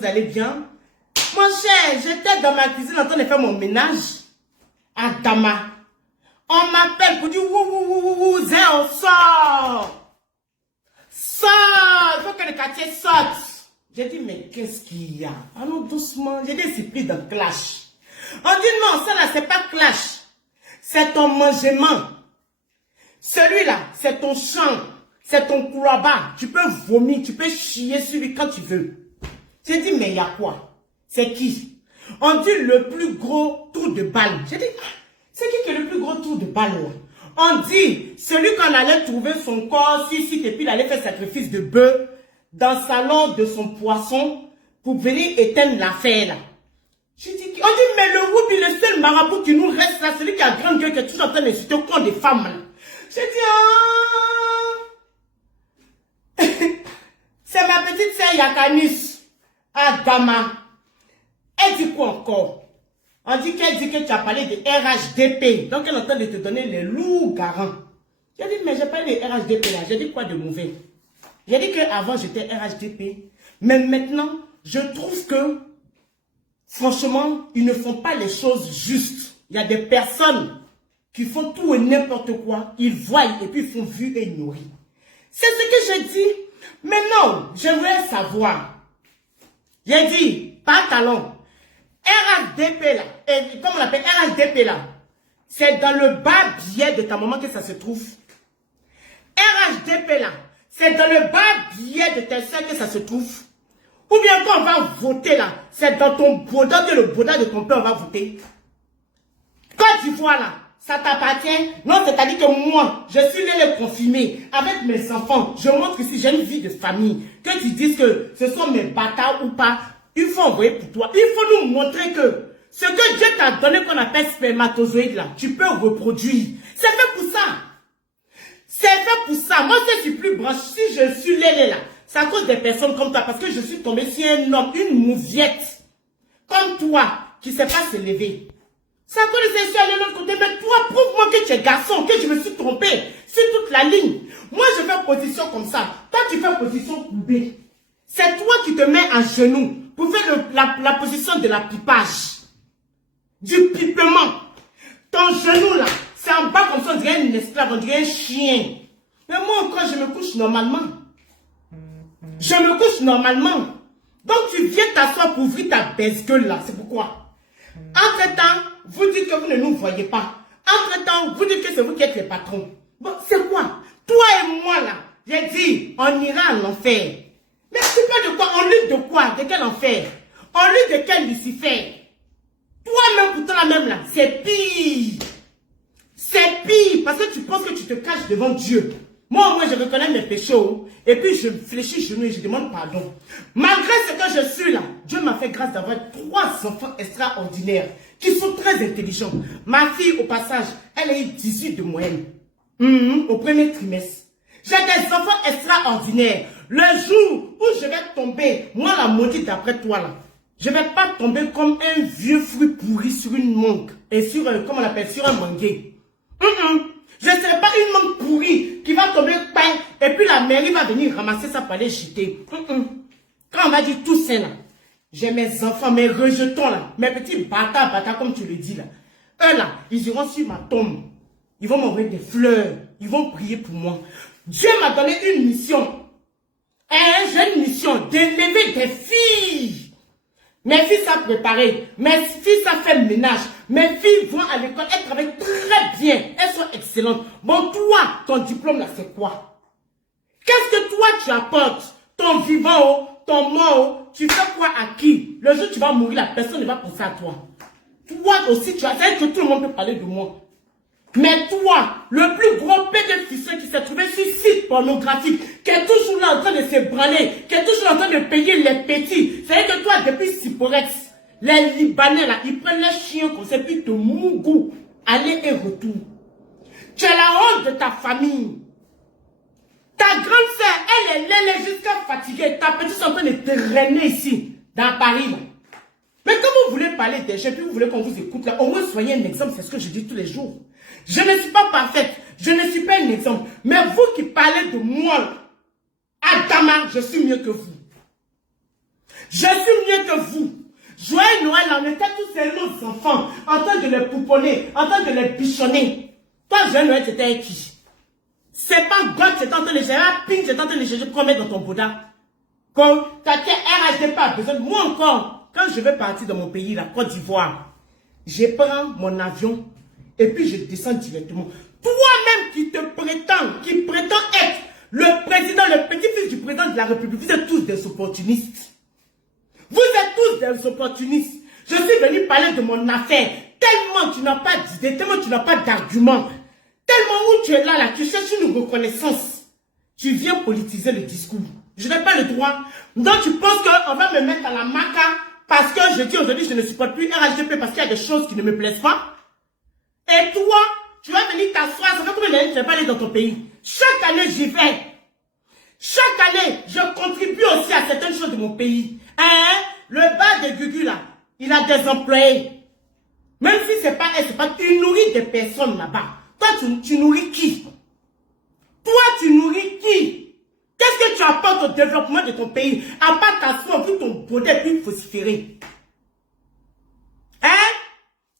Vous allez bien? Mon cher, j'étais dans ma cuisine en train de faire mon ménage à Dama. On m'appelle pour dire Zéo, sort! Sort! Il faut que le quartier sorte. J'ai dit, mais qu'est-ce qu'il y a? Allons doucement. J'ai dit, c'est pris dans clash. On dit non, ça là, c'est pas clash. C'est ton mangement. Celui-là, c'est ton chant. C'est ton kouraba. Tu peux vomir, tu peux chier sur lui quand tu veux. J'ai dit, mais il y a quoi? C'est qui? On dit le plus gros trou de balle. J'ai dit, c'est qui est le plus gros trou de balle là? On dit, celui qu'on allait trouver son corps, si, et puis il allait faire sacrifice de bœuf dans le salon de son poisson pour venir éteindre l'affaire là. J'ai dit, on dit, mais le Woubi, le seul marabout qui nous reste là, celui qui a grande gueule, qui est toujours en train d'insulter au camp des femmes là. J'ai dit, c'est ma petite sœur Yakanis, Adama. Elle dit quoi encore? On dit qu'elle dit que tu as parlé de RHDP. Donc elle est en train de te donner les loups garants. J'ai dit, mais j'ai parlé de RHDP là. J'ai dit quoi de mauvais? J'ai dit qu'avant j'étais RHDP. Mais maintenant, je trouve que, franchement, ils ne font pas les choses justes. Il y a des personnes qui font tout et n'importe quoi. Ils voient et puis ils font vu et nourrir. C'est ce que j'ai dit. Mais non, j'aimerais savoir. J'ai dit, pantalon. RHDP là, comme on l'appelle RHDP là, c'est dans le bas billet de ta maman que ça se trouve. RHDP là, c'est dans le bas billet de ta soeur que ça se trouve. Ou bien quand on va voter là, c'est dans ton boda, le boda de ton père on va voter. Quand tu vois là, ça t'appartient. Non, c'est-à-dire que moi, je suis là confirmé avec mes enfants. Je montre que si j'ai une vie de famille, que tu dises que ce sont mes bâtards ou pas, il faut envoyer pour toi. Il faut nous montrer que ce que Dieu t'a donné qu'on appelle spermatozoïde là, tu peux reproduire. C'est fait pour ça. C'est fait pour ça. Moi, je suis plus branche. Si je suis là, c'est à cause des personnes comme toi. Parce que je suis tombée sur un homme, une mouviette, comme toi, qui ne sait pas se lever. C'est à cause de ça que je suis allée de l'autre côté. Mais toi, prouve-moi que tu es garçon, que je me suis trompée sur toute la ligne. Moi, je fais position comme ça. Toi, tu fais position courbée. C'est toi qui te mets à genoux pour faire la position de la pipage. Du pipement. Ton genou là, c'est en bas comme ça, on dirait une esclave, on dirait un chien. Mais moi encore, je me couche normalement. Je me couche normalement. Donc tu viens t'asseoir pour ouvrir ta baisse-gueule là, c'est pourquoi. Entre-temps, vous dites que vous ne nous voyez pas. Entre-temps, vous dites que c'est vous qui êtes les patrons. Bon, c'est quoi? Toi et moi là, j'ai dit, on ira à l'enfer. Mais tu parles de quoi? On lutte de quoi? De quel enfer? On lutte de quel Lucifer? Toi-même, pour toi même là, c'est pire. C'est pire parce que tu penses que tu te caches devant Dieu. Moi, je reconnais mes péchés et puis je fléchis genoux et je demande pardon. Malgré ce que je suis là, Dieu m'a fait grâce d'avoir 3 enfants extraordinaires qui sont très intelligents. Ma fille, au passage, elle a eu 18 de moyenne au premier trimestre. J'ai des enfants extraordinaires. Le jour où je vais tomber, moi la maudite d'après toi là, je ne vais pas tomber comme un vieux fruit pourri sur une mangue et sur, comment on appelle, sur un manguier. Je ne serai pas une mangue pourrie qui va tomber et puis la mairie va venir ramasser ça pour aller jeter. Quand on va dire tout ça là, j'ai mes enfants, mes rejetons là, mes petits bâtards comme tu le dis là. Eux là, ils iront sur ma tombe. Ils vont m'envoyer des fleurs. Ils vont prier pour moi. Dieu m'a donné une mission. J'ai une mission d'élever des filles. Mes filles savent préparer. Mes filles savent faire le ménage. Mes filles vont à l'école. Elles travaillent très bien. Elles sont excellentes. Bon, toi, ton diplôme là, c'est quoi? Qu'est-ce que toi tu apportes? Ton vivant, ton mort, tu fais quoi à qui? Le jour où tu vas mourir, la personne ne va penser à toi. Toi aussi, tu as dit que tout le monde peut parler de moi. Mais toi, le plus gros pédophile qui s'est trouvé sur site pornographique, qui est toujours là en train de se branler, qui est toujours en train de payer les petits, c'est que toi, depuis Siporex, les Libanais là, ils prennent les chiens comme ça, puis ils te mougou, aller et retour. Tu es la honte de ta famille. Ta grande sœur, elle est jusqu'à fatiguée. Ta petite est en train de traîner ici, dans Paris là. Mais comme vous voulez parler des gens, puis vous voulez qu'on vous écoute là, au moins soyez un exemple, c'est ce que je dis tous les jours. Je ne suis pas parfaite, je ne suis pas un exemple. Mais vous qui parlez de moi, Adama, je suis mieux que vous. Je suis mieux que vous. Joyeux Noël, on était tous ces nos enfants, en train de les pouponner, en train de les bichonner. Toi, Joyeux Noël, c'était avec qui? C'est pas God, c'est en train de chercher, Ping, c'est en train de chercher pour mettre dans ton Bouddha. Comme, t'as RHD pas besoin. Moi encore, quand je vais partir dans mon pays, la Côte d'Ivoire, je prends mon avion et puis je descends directement. Toi-même qui prétends être le président, le petit-fils du président de la République, vous êtes tous des opportunistes. Vous êtes tous des opportunistes. Je suis venu parler de mon affaire. Tellement tu n'as pas d'idée, tellement tu n'as pas d'argument. Tellement où tu es là, tu cherches une reconnaissance. Tu viens politiser le discours. Je n'ai pas le droit. Donc tu penses qu'on va me mettre à la maca parce que je dis aujourd'hui je ne supporte plus RHDP parce qu'il y a des choses qui ne me plaisent pas. Et toi, tu vas venir t'asseoir. Ça fait combien d'années que tu n'es pas allé dans ton pays? Chaque année j'y vais. Chaque année, je contribue aussi à certaines choses de mon pays. Hein? Le bar de Gugu là, il a des employés. Même si c'est pas elle, c'est pas, il nourrit des personnes là-bas. Toi, tu nourris qui? Toi, tu nourris qui? Qu'est-ce que tu apportes au développement de ton pays? À part t'asseoir, vu ton baudet puis vociférer. Hein?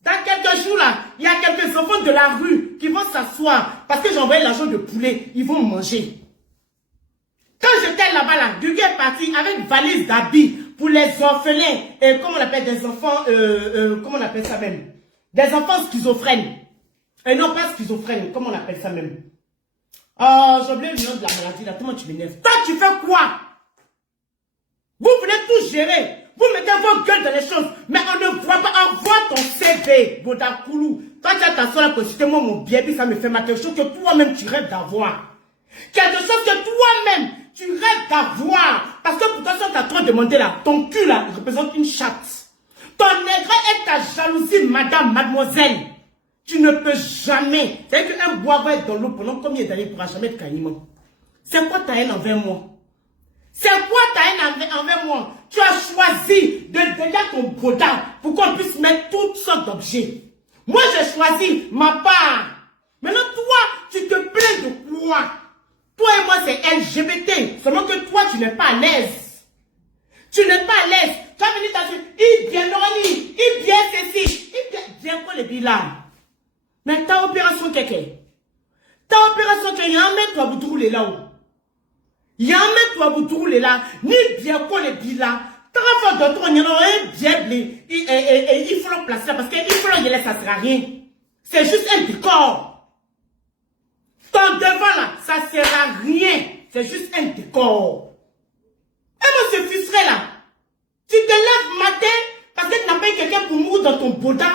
Dans quelques jours là, il y a quelques enfants de la rue qui vont s'asseoir parce que j'ai envoyé l'argent de poulet, ils vont manger. Quand j'étais là-bas, là, Gugu est parti avec une valise d'habits pour les orphelins, et comment on appelle des enfants, comment on appelle ça même? Des enfants schizophrènes. Et non pas schizophrènes, comment on appelle ça même? Oh, j'ai oublié le nom de la maladie, là, comment tu m'énerves? Toi, tu fais quoi? Vous voulez tout gérer. Vous mettez vos gueules dans les choses, mais on ne voit pas, on voit ton CV, Bodakoulou. Toi, tu as ta soeur là pour citer moi mon bien, puis ça me fait mal. Quelque chose que toi-même tu rêves d'avoir. Quelque chose que toi-même tu rêves d'avoir. Parce que pour toi, si tu as trop demandé là, ton cul là représente une chatte. Ton nègre est ta jalousie, madame, mademoiselle. Tu ne peux jamais. C'est-à-dire qu'un bois va être dans l'eau pendant combien d'années, il ne pourra jamais être quasiment. C'est quoi ta haine envers moi? C'est quoi ta haine envers moi? Tu as choisi de dégager ton brodage pour qu'on puisse mettre toutes sortes d'objets. Moi, j'ai choisi ma part. Maintenant, toi, tu te plains de quoi? Toi et moi, c'est LGBT. Seulement que toi, tu n'es pas à l'aise. Tu n'es pas à l'aise. Tu as venu t'asseoir. Il vient Lorani. Il vient ceci. Il vient quoi les bilans? Mais ta opération kéké. Ta opération kéké, il y a un mec qui va vous rouler là-haut. Il y a un mec qui va vous rouler là. Ni bien quoi les bilans. Très fort d'autres, il y en a un bien blé. Il faut le placer là parce qu'il faut le laisser, ça ne sert à rien. C'est juste un décor. Ton devant là, ça ne sert à rien. C'est juste un décor. Et moi, ce ficerait là, tu te lèves matin parce que tu n'as pas eu quelqu'un pour mourir dans ton bouddha.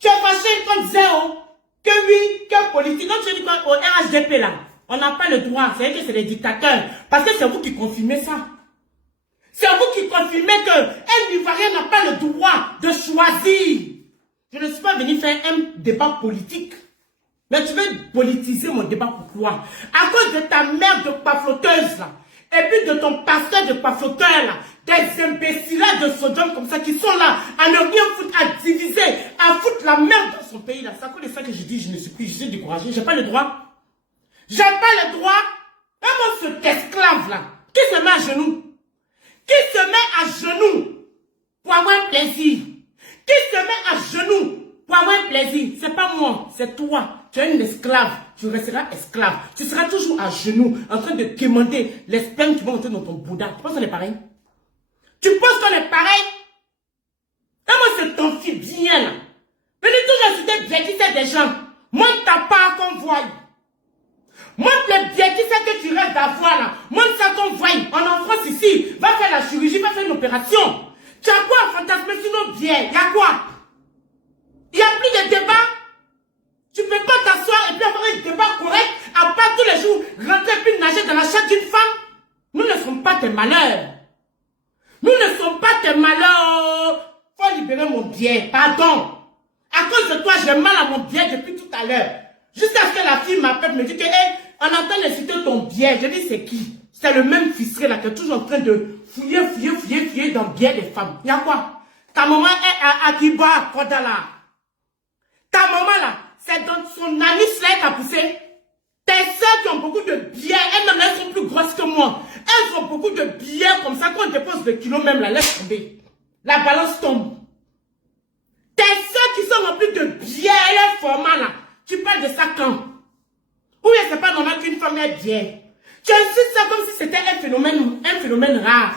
Tu es fâché comme zéro. Que oui, que politique. Donc tu dis quoi au RHDP là, on n'a pas le droit. C'est-à-dire que c'est les dictateurs. Parce que c'est vous qui confirmez ça. C'est vous qui confirmez qu'un Ivoirien n'a pas le droit de choisir. Je ne suis pas venu faire un débat politique. Mais tu veux politiser mon débat, pourquoi? À cause de ta mère de pafloteuse là. Et puis de ton pasteur de pafloteur là. Des imbéciles de Sodome comme ça qui sont là à ne rien foutre, à diviser, à foutre la merde dans son pays là. C'est à cause de ça que je dis, je suis découragé. J'ai pas le droit. J'ai pas le droit. Et moi, cet esclave là, qui se met à genoux. Qui se met à genoux pour avoir un plaisir. Qui se met à genoux pour avoir un plaisir. C'est pas moi, c'est toi. Tu es une esclave, tu resteras esclave. Tu seras toujours à genoux, en train de quémander les spermes qui vont entrer dans ton bouddha. Tu penses qu'on est pareil? Tu penses qu'on est pareil? Et moi, c'est ton fils bien là. Venez toujours insulter bien qui c'est des gens. Montre ta part qu'on voie. Montre le bien qui c'est que tu rêves d'avoir là. Montre ça qu'on voie. En France ici, va faire la chirurgie, va faire une opération. Tu as quoi à fantasmer sinon bien? Il y a quoi? Il n'y a plus de débat. Tu ne peux pas t'asseoir et puis avoir un débat correct, à part tous les jours, rentrer puis nager dans la chatte d'une femme. Nous ne sommes pas tes malheurs. Nous ne sommes pas tes malheurs. Faut libérer mon bien, pardon. À cause de toi, j'ai mal à mon bien depuis tout à l'heure. Jusqu'à ce que la fille m'appelle, me dit que, hey, on entend de citer ton bien. Je dis, c'est qui? C'est le même fistré là qui est toujours en train de fouiller dans le bien des femmes. Il y a quoi? Ta maman est à Akiba, Kodala. Ta maman là, c'est dans son anus là qu'elle a poussé. Tes soeurs qui ont beaucoup de biens, elles-mêmes, elles sont plus grosses que moi. Elles ont beaucoup de biens comme ça, quand on dépose le kilo même, là, laisse tomber. La balance tombe. Tes soeurs qui sont remplies de biens et leur format, là, tu parles de ça quand? Ou bien c'est pas normal qu'une femme ait bien. Tu insultes ça comme si c'était un phénomène rare.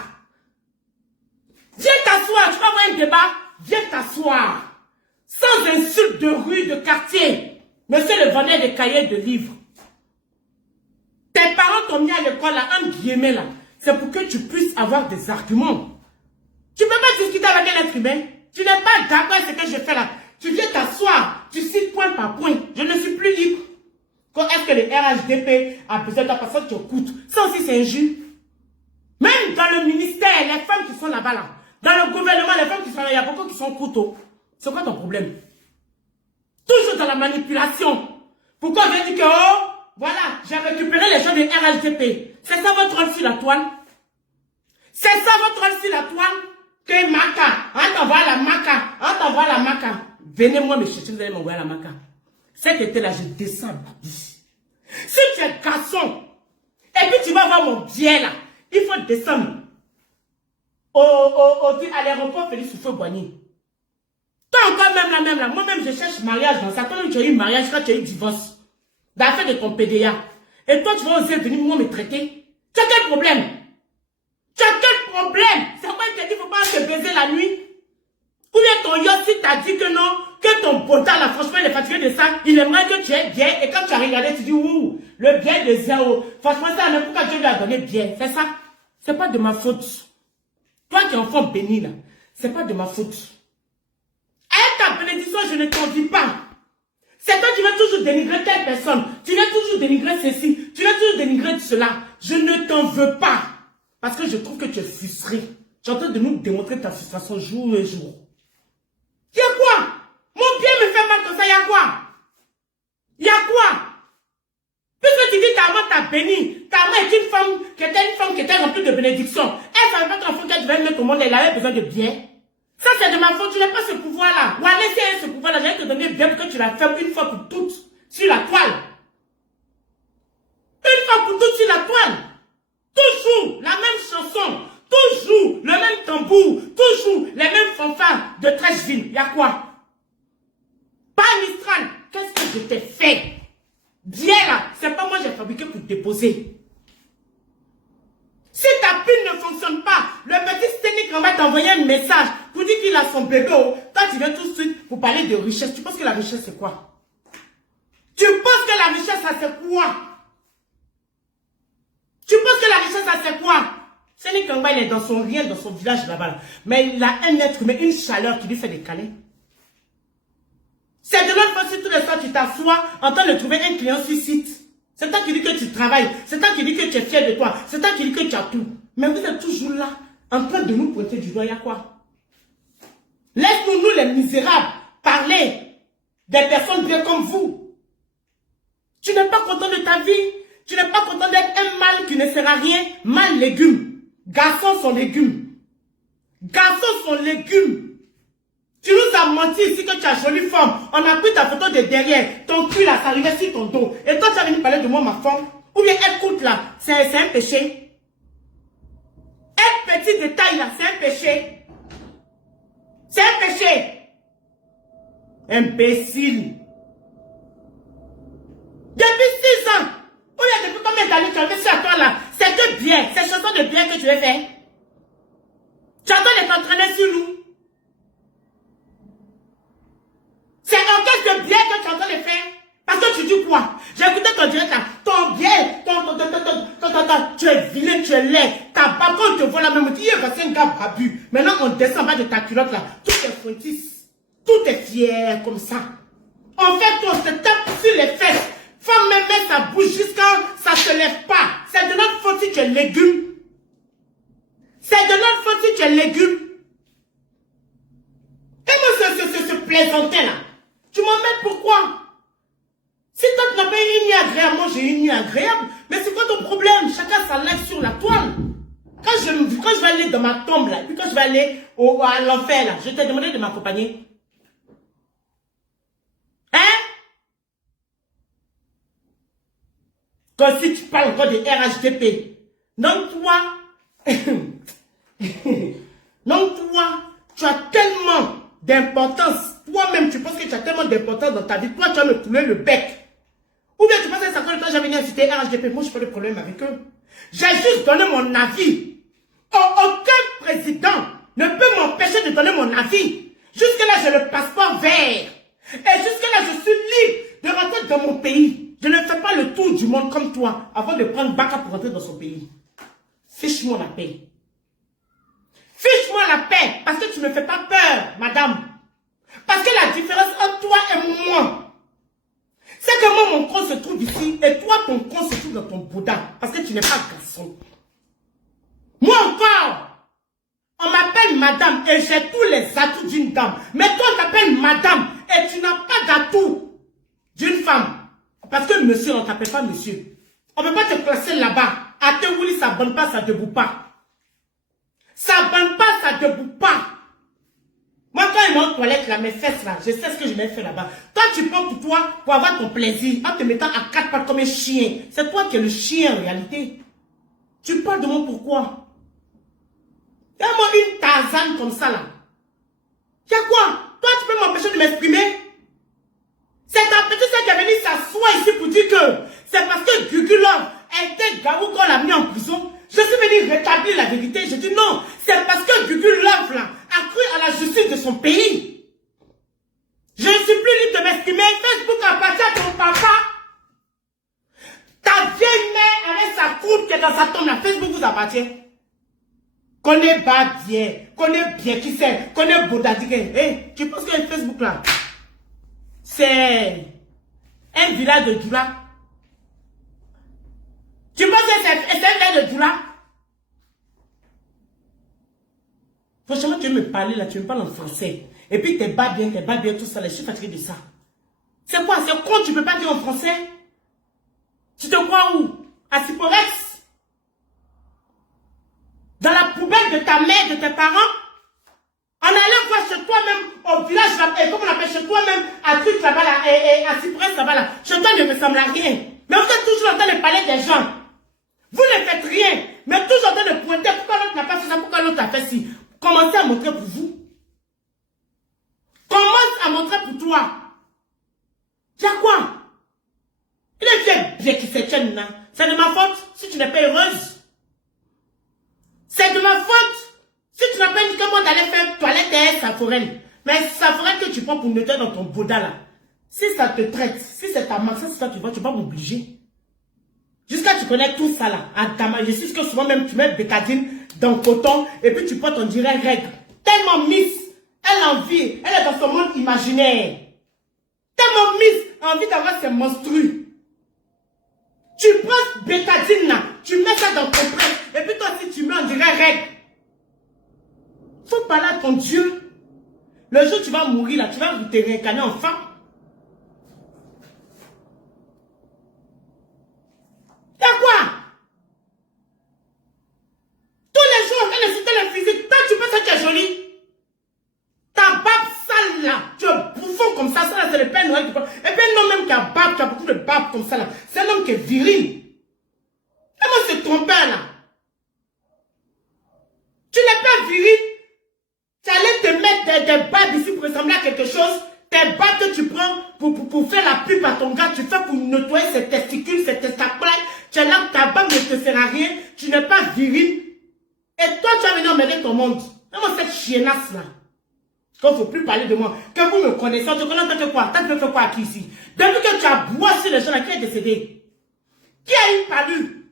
Viens t'asseoir, tu vas avoir un débat, viens t'asseoir. Sans insulte de rue, de quartier. Monsieur le vendeur de cahiers de livres. Tes parents t'ont mis à l'école, là, en guillemets, là. C'est pour que tu puisses avoir des arguments. Tu ne peux pas discuter avec un être humain. Tu n'es pas d'accord avec ce que je fais là. Tu viens t'asseoir, tu cites point par point. Je ne suis plus libre. Quand est-ce que le RHDP a besoin de ta personne qui écoute? Ça aussi, c'est injuste. Même dans le ministère, les femmes qui sont là-bas, là. Dans le gouvernement, les femmes qui sont là, il y a beaucoup qui sont couteaux. C'est quoi ton problème? Toujours dans la manipulation. Pourquoi on vient dire que, oh, voilà, j'ai récupéré les gens du RHDP. C'est ça votre rôle sur la toile? C'est ça votre rôle sur la toile? Que maca, on t'envoie la maca, on t'envoie la maca. Venez moi me chercher, vous allez m'envoyer la maca. Cet été-là, je descends. Si tu es garçon, et puis tu vas voir mon bien là, il faut descendre à l'aéroport Félix Houphouët-Boigny. Toi encore même là, moi-même je cherche mariage dans ça. Quand même tu as eu mariage, quand tu as eu divorce, d'affaire de ton PDA. Et toi tu vas oser venir moi me traiter. Tu as quel problème? Tu as quel problème? C'est quoi il te dit, il ne faut pas te baiser la nuit? Ou bien ton Yossi t'a dit que non, que ton bota là, franchement, il est fatigué de ça. Il aimerait que tu aies bien. Et quand tu as regardé, tu dis, ouh, le bien de zéro. Franchement, ça, même pourquoi Dieu lui a donné bien. C'est ça. C'est pas de ma faute. Toi qui es enfant béni là, c'est pas de ma faute. Avec ta bénédiction, je ne t'en dis pas. C'est toi qui vas toujours dénigrer telle personne. Tu vas toujours dénigrer ceci. Tu vas toujours dénigrer cela. Je ne t'en veux pas. Parce que je trouve que tu es frustré. Tu es en train de nous démontrer ta frustration jour et jour. Il y a quoi? Mon pied me fait mal comme ça, il y a quoi? Il y a quoi? Puisque tu dis ta maman t'a béni, ta maman est une femme qui était remplie de bénédictions. Elle ne savait pas qu'en qu'elle devait mettre au monde, elle avait besoin de bien. Ça, c'est de ma faute, tu n'as pas ce pouvoir-là. Ou allez, c'est ce pouvoir-là, j'allais te donner bien pour que tu la fermes une fois pour toutes sur la toile. Une fois pour toutes sur la toile. Toujours la même chanson, toujours le même tambour, toujours les mêmes fanfares de Trècheville. Il y a quoi? Pas Mistral. Qu'est-ce que je t'ai fait? Bien là, c'est pas moi j'ai fabriqué pour te déposer. Si ta pile ne fonctionne pas, le petit Sténic va t'envoyer un message pour dire qu'il a son bébé. Quand tu viens tout de suite pour parler de richesse, tu penses que la richesse c'est quoi? Tu penses que la richesse ça c'est quoi? Tu penses que la richesse, ça c'est quoi? Sténic Kangba, il est dans son rien, dans son village là-bas. Mais il a un être humain, une chaleur qui lui fait des câlins. C'est de l'autre façon, tous les soirs, tu t'assois en train de trouver un client sur site. C'est toi qui dis que tu travailles. C'est toi qui dis que tu es fier de toi. C'est toi qui dis que tu as tout. Mais vous êtes toujours là, en train de nous pointer du doigt. Il y a quoi? Laisse-nous, nous les misérables, parler des personnes bien comme vous. Tu n'es pas content de ta vie. Tu n'es pas content d'être un mâle qui ne sert à rien. Mâle légume. Garçons sont légumes. Garçons sont légumes. Tu nous as menti ici que tu as jolie forme. On a pris ta photo de derrière. Ton cul là, ça arrivait sur ton dos. Et toi, tu as venu parler de moi, ma forme. Ou bien écoute là, c'est un péché. Un petit détail là, c'est un péché. C'est un péché. Imbécile. Depuis 6 ans. Ou bien depuis combien d'années tu as fait ça à toi là? C'est que bien. C'est chanson de bien que tu veux faire. Tu es en train de t'entraîner sur nous. C'est un cas de bien que tu es en train de faire. Parce que tu dis quoi? J'ai écouté ton direct là. Ton bien, tu es vilain, tu es laid. Ta barbe, quand on te voit là même, tu es un gars babu. Maintenant, on descend bas de ta culotte là. Tout est frontisse. Tout est fier comme ça. En fait, on se tape sur les fesses. Femme même met sa bouche jusqu'à ça ne se lève pas. C'est de notre faute si tu es légume. C'est de notre faute si tu es légume. Et moi, ce plaisantin là. Tu m'emmènes pourquoi? Si toi tu n'as pas une nuit agréable, moi j'ai une nuit agréable. Mais c'est quoi ton problème? Chacun sa life sur la toile. Quand je vais aller dans ma tombe là, puis quand je vais aller à l'enfer là, je t'ai demandé de m'accompagner. Hein? Comme si tu parles encore de RHDP. Non, toi, non, toi, tu as tellement d'importance. Toi-même, tu penses que tu as tellement d'importance dans ta vie. Toi, tu vas me couler le bec. Ou bien tu penses que ça fait le temps que j'ai venu inciter RHDP. Moi, je n'ai pas de problème avec eux. J'ai juste donné mon avis. Aucun président ne peut m'empêcher de donner mon avis. Jusque-là, j'ai le passeport vert. Et jusque-là, je suis libre de rentrer dans mon pays. Je ne fais pas le tour du monde comme toi avant de prendre Baka pour rentrer dans son pays. Fiche-moi la paix. Fiche-moi la paix parce que tu ne me fais pas peur, madame. Parce que la différence entre toi et moi, c'est que moi, mon compte se trouve ici et toi, ton compte se trouve dans ton Bouddha parce que tu n'es pas garçon. Moi encore, on m'appelle madame et j'ai tous les atouts d'une dame. Mais toi, on t'appelle madame et tu n'as pas d'atouts d'une femme. Parce que monsieur, on ne t'appelle pas monsieur. On ne peut pas te classer là-bas. À te wouli, ça ne bonne pas, ça ne debout pas. Ça ne bonne pas, ça ne debout pas. Moi, quand il m'a en toilette, là, mes fesses, là, je sais ce que je m'ai fait là-bas. Toi, tu prends pour toi, pour avoir ton plaisir, en te mettant à quatre pattes comme un chien. C'est toi qui es le chien, en réalité. Tu parles de moi pourquoi? Fais-moi une Tarzane comme ça, là. Y'a quoi? Toi, tu peux m'empêcher de m'exprimer? C'est ta petite sœur qui est venue s'asseoir ici pour dire que c'est parce que Gugulov était Gaou qu'on l'a mis en prison. Je suis venu rétablir la vérité. Je dis non, c'est parce que Gugulov, là, a cru à la justice de son pays. Je ne suis plus libre de m'exprimer. Facebook appartient à ton papa. Ta vieille mère avec sa coupe qui est dans sa tombe, là, Facebook vous appartient. Connais pas bien, connais bien qui c'est, connais Bodadique. Hey, tu penses que Facebook là, c'est un village de Djoula? Tu penses que c'est un village de Djoula? Franchement, tu veux me parler là, tu me parles en français. Et puis t'es pas bien, tout ça là, je suis fatigué de ça. C'est quoi? C'est con, tu peux pas dire en français? Tu te crois où? À Siporex? Dans la poubelle de ta mère, de tes parents? En allant voir chez toi-même, au village, et comme on appelle chez toi-même, à truc là-bas, là, et à Cypress là-bas, là. Chez toi, ne me semble à rien. Mais vous êtes toujours en train de parler des gens. Vous ne faites rien. Mais toujours en train de pointer pourquoi l'autre n'a pas fait ça, pourquoi l'autre a fait ci. Commencez à montrer pour vous. Commence à montrer pour toi. Tu as quoi? Il est bien qui se tienne là. C'est de ma faute si tu n'es pas heureuse. C'est de ma faute si tu n'as pas dit que moi d'aller faire toilette et Saforel. Mais Saforel que tu prends pour nettoyer dans ton Bouddha là. Si ça te traite, si c'est ta main, si ça tu vas pas m'obliger. Jusqu'à tu connais tout ça là. À ta main, je sais que souvent même tu mets bétadine dans le coton et puis tu portes on dirait règle. Tellement Miss, elle a envie, elle est dans son monde imaginaire. Tellement Miss a envie d'avoir ses monstrues. Tu prends bétadine là, tu mets ça dans ton presse, et puis toi si tu mets on dirait règle. Faut parler à ton Dieu. Le jour où tu vas mourir là, tu vas te réincarner en femme. Y'a quoi? Tous les jours, on va citer le physique. Toi, tu penses que tu es jolie? Ta barbe sale là, tu es bouffon comme ça là, c'est le Père Noël qui parle. Et puis un homme même qui a barbe, qui a beaucoup de barbe comme ça là, c'est un homme qui est viril. Et moi, c'est ton père là. Tu n'es pas viril. Tu allais te mettre des barbes ici pour ressembler à quelque chose. Tes barbes que tu prends pour faire la pub à ton gars, tu fais pour nettoyer ses testicules, ses testacules. Tu es là, ta barbe ne te sert à rien. Tu n'es pas viril. Et toi, tu vas venir emmerder ton monde. Et moi, cette chiennasse là. Il ne faut plus parler de moi. Que vous me connaissez, tu connais en tant que quoi? Tu as fait quoi à qui ici? Depuis que tu as boissé les gens là, qui est décédé? Qui a eu palu?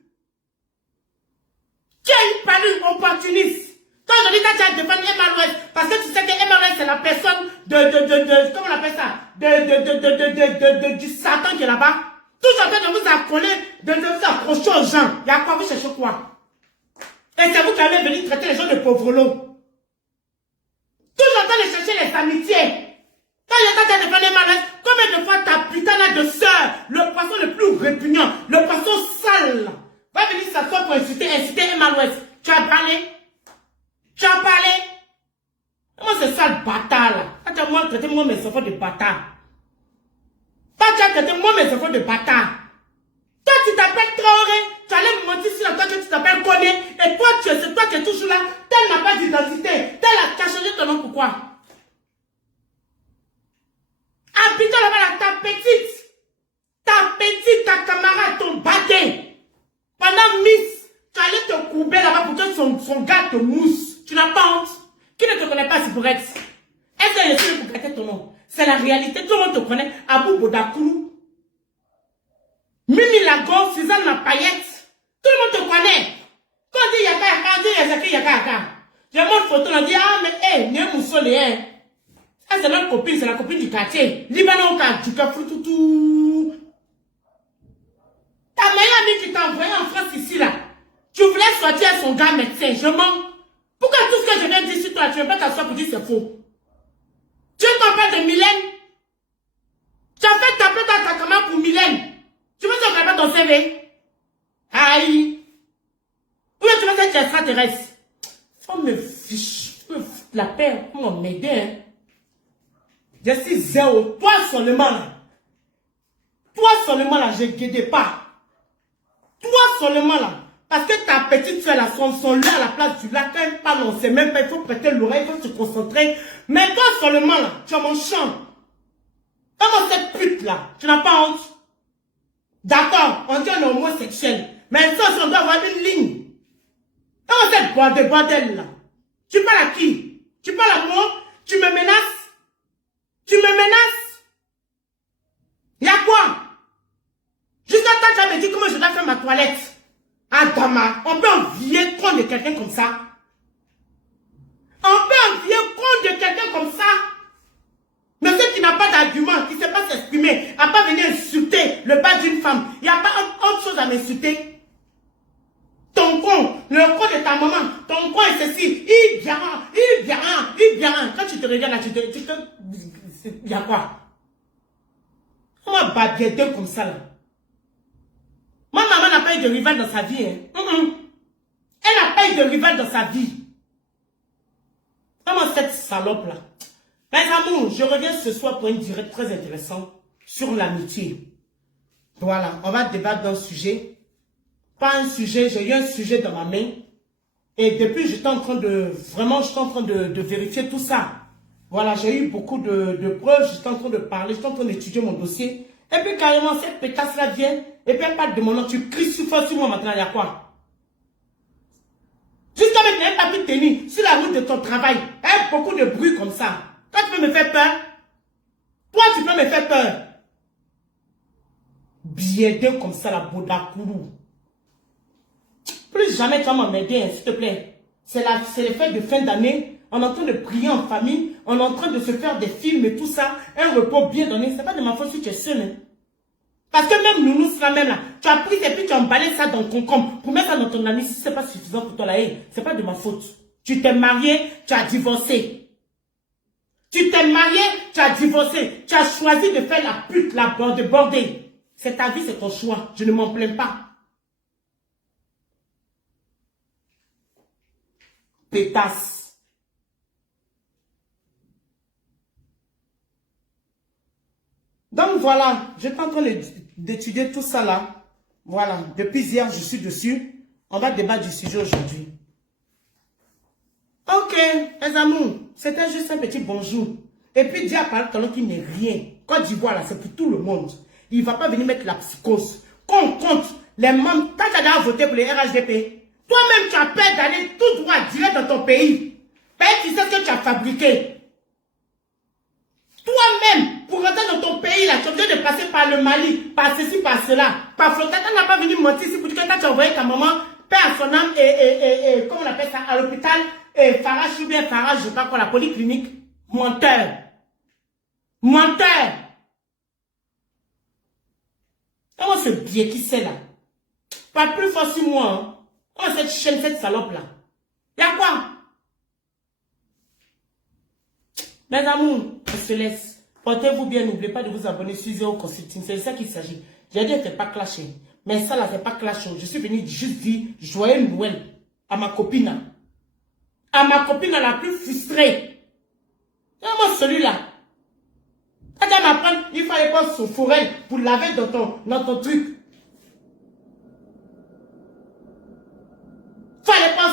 Qui a eu palu opportuniste? Quand je dis que tu as défendu Emmanuel, parce que tu sais que Emmanuel c'est la personne comment on appelle ça? Du Satan qui est là-bas. Toujours en train de vous accoler, de vous accrocher aux gens. Il y a quoi? Vous cherchez quoi? Et c'est vous qui allez venir traiter les gens de pauvres lots. Toujours en train de chercher les amitiés. Quand je t'ai défendu Emmanuel, combien de fois ta putain là de soeur, le poisson le plus répugnant, le poisson sale, va venir s'asseoir pour inciter Emmanuel. Tu as parlé? Tu as parlé? Moi, c'est ça le bâtard là. Quand tu as traité moi mes enfants de bâtard. Quand tu as traité moi mes enfants de bâtard. Toi, tu t'appelles Traoré, tu allais me mentir sur toi que tu t'appelles Koné, et toi, c'est toi qui es toujours là. Tel n'a pas d'identité. Tu as changé ton nom, pourquoi? Habite là-bas, ta petite, ta camarade, ton badin. Pendant Miss, tu allais te courber là-bas pour que son gars te mousse. Tu n'as pas honte? Qui ne te connaît pas, c'est pour être? Est-ce que je suis pour gâter ton nom? C'est la réalité, tout le monde te connaît. Abou Bodakoulou. Mimi Lago, Suzanne la paillette. Tout le monde te connaît. Quand on dit Yaka, on dit Yazaki Yaka. Je montre photo, on dit, ah, mais, hé, Nye Moussole, hein. Ça, c'est notre copine, c'est la copine du quartier. Libanon, du café, tout. Ta meilleure amie qui t'a envoyé en France ici, là. Tu voulais sortir à son gars médecin, je mens. Pourquoi tout ce que je viens de dire sur toi, tu ne veux pas t'asseoir pour dire c'est faux? Tu t'en parles de Mylène? Tu as fait taper ta camarade pour Mylène. Tu veux que je répète ton CV? Aïe. Ou bien tu veux que tu es extraterrestre? Faut me fiche, faut me foutre la paix, pour m'aider, hein. Je suis zéro. Toi seulement là. Toi seulement là, je ne guédais pas. Toi seulement là. Parce que ta petite soeur là, son lait à la place du lac, quand elle parle, on ne sait même pas, il faut prêter l'oreille, il faut se concentrer. Mais toi seulement là, tu as mon chant. Comment cette pute là, tu n'as pas honte? D'accord, on dit on est homosexuel. Mais ça, on doit avoir une ligne. Comment cette bordel là? Tu parles à qui? Tu parles à moi? Tu me menaces? Tu me menaces? Y'a quoi? Jusqu'à temps que tu me dit comment je dois faire ma toilette. Ah, Dama, on peut envier compte de quelqu'un comme ça. On peut envier compte de quelqu'un comme ça. Monsieur qui n'a pas d'argument, qui ne sait pas s'exprimer, n'a pas venu insulter le bas d'une femme. Il n'y a pas autre chose à m'insulter. Ton con, le con de ta maman, ton con est ceci, il vient. Quand tu te regardes là, il y a quoi? Comment baguetter comme ça là? Ma maman n'a pas eu de rival dans sa vie. Hein. Elle n'a pas eu de rival dans sa vie. Comment cette salope là? Mes amours, je reviens ce soir pour une direct très intéressante sur l'amitié. Voilà, on va débattre d'un sujet. Pas un sujet, j'ai eu un sujet dans ma main. Et depuis, j'étais en train de vérifier tout ça. Voilà, j'ai eu beaucoup de preuves, j'étais en train de parler, j'étais en train d'étudier mon dossier. Et puis carrément, cette pétasse-là vient, et puis elle parle de mon nom, tu cries sur moi maintenant, il y a quoi? Jusqu'à maintenant, elle n'a pas pu tenir sur la route de ton travail. Elle a beaucoup de bruit comme ça. Toi, tu peux me faire peur? Toi, tu peux me faire peur? Biédé comme ça, la Bodakoulou. Plus jamais tu vas m'aider, s'il te plaît. C'est les fêtes de fin d'année. On est en train de prier en famille. On est en train de se faire des films et tout ça. Un repos bien donné. C'est pas de ma faute si tu es seul. Hein. Parce que même Nounou, c'est la même là. Tu as pris et puis tu as emballé ça dans ton concombre. Pour mettre ça dans ton ami, si c'est pas suffisant pour toi là, c'est pas de ma faute. Tu t'es marié, tu as divorcé. Tu t'es marié, tu as divorcé. Tu as choisi de faire la pute, la bordée. C'est ta vie, c'est ton choix. Je ne m'en plains pas. Pétasse. Donc voilà, j'étais en train d'étudier tout ça là. Voilà, depuis hier, je suis dessus. On va débattre du sujet aujourd'hui. Ok, les amours, c'était juste un petit bonjour. Et puis Dieu a parlé de qui n'est rien. Côte d'Ivoire là, c'est pour tout le monde. Il ne va pas venir mettre la psychose. Quand on compte les membres, quand tu as déjà voté pour les RHDP, toi-même tu as peur d'aller tout droit, direct dans ton pays. Parce que tu sais ce que tu as fabriqué. Toi-même, pour rentrer dans ton pays là, tu es obligé de passer par le Mali, par ceci, par cela. Par Flotata, tu n'as pas venu mentir ici pour dire que quand tu as envoyé ta maman, père à son âme et comment on appelle ça, à l'hôpital, et Farage ou bien Farage, je sais pas quoi, la polyclinique. Menteur. Menteur. Comment ce biais qui c'est là? Pas plus fort sur moi. Hein? Comment cette chaîne, cette salope là? Y'a quoi? Mes amours, on se laisse. Portez-vous bien, n'oubliez pas de vous abonner sur Zéro Consulting. C'est de ça qu'il s'agit. J'ai dit que c'est pas clashé. Mais ça là, c'est pas clash. Je suis venu juste dire joyeux Noël à ma copine. À ma copine la plus frustrée. Et moi, celui-là. Quand elle m'apprend, il fallait pas son forêt pour laver dans ton truc.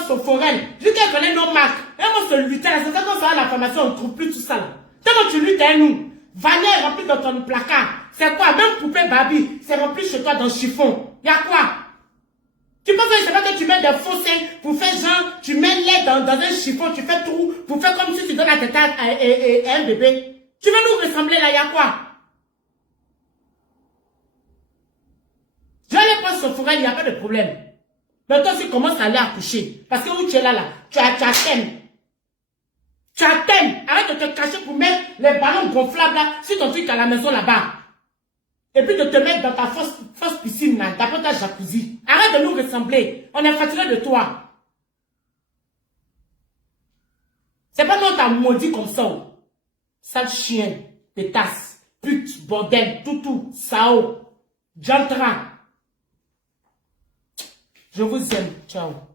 Sophoren. Je dis qu'elle connaît nos marques. Et moi, se lutter, c'est ça qu'on fait la formation, on ne trouve plus tout ça là. Tellement tu luttes, hein, nous. Vanille est remplie dans ton placard. C'est quoi? Même poupée Barbie, c'est rempli chez toi dans le chiffon. Y'a quoi? Tu penses que c'est pas que tu mets des faux seins pour faire genre, tu mets l'air dans un chiffon, tu fais tout, pour faire comme si tu donnes la tête à un bébé. Tu veux nous ressembler là, y'a quoi? Je vais aller prendre Sophoren, il n'y a pas de problème. Mais toi, tu commences à aller accoucher. Parce que où tu es là, tu as thème. Tu as thème. Arrête de te cacher pour mettre les ballons gonflables là, sur ton truc à la maison là-bas. Et puis de te mettre dans ta fausse piscine là, d'après ta jacuzzi. Arrête de nous ressembler. On est fatigué de toi. C'est pas nous t'as maudit comme ça. Sale chien, pétasse, pute, bordel, toutou, sao, jantra. Je vous aime. Ciao.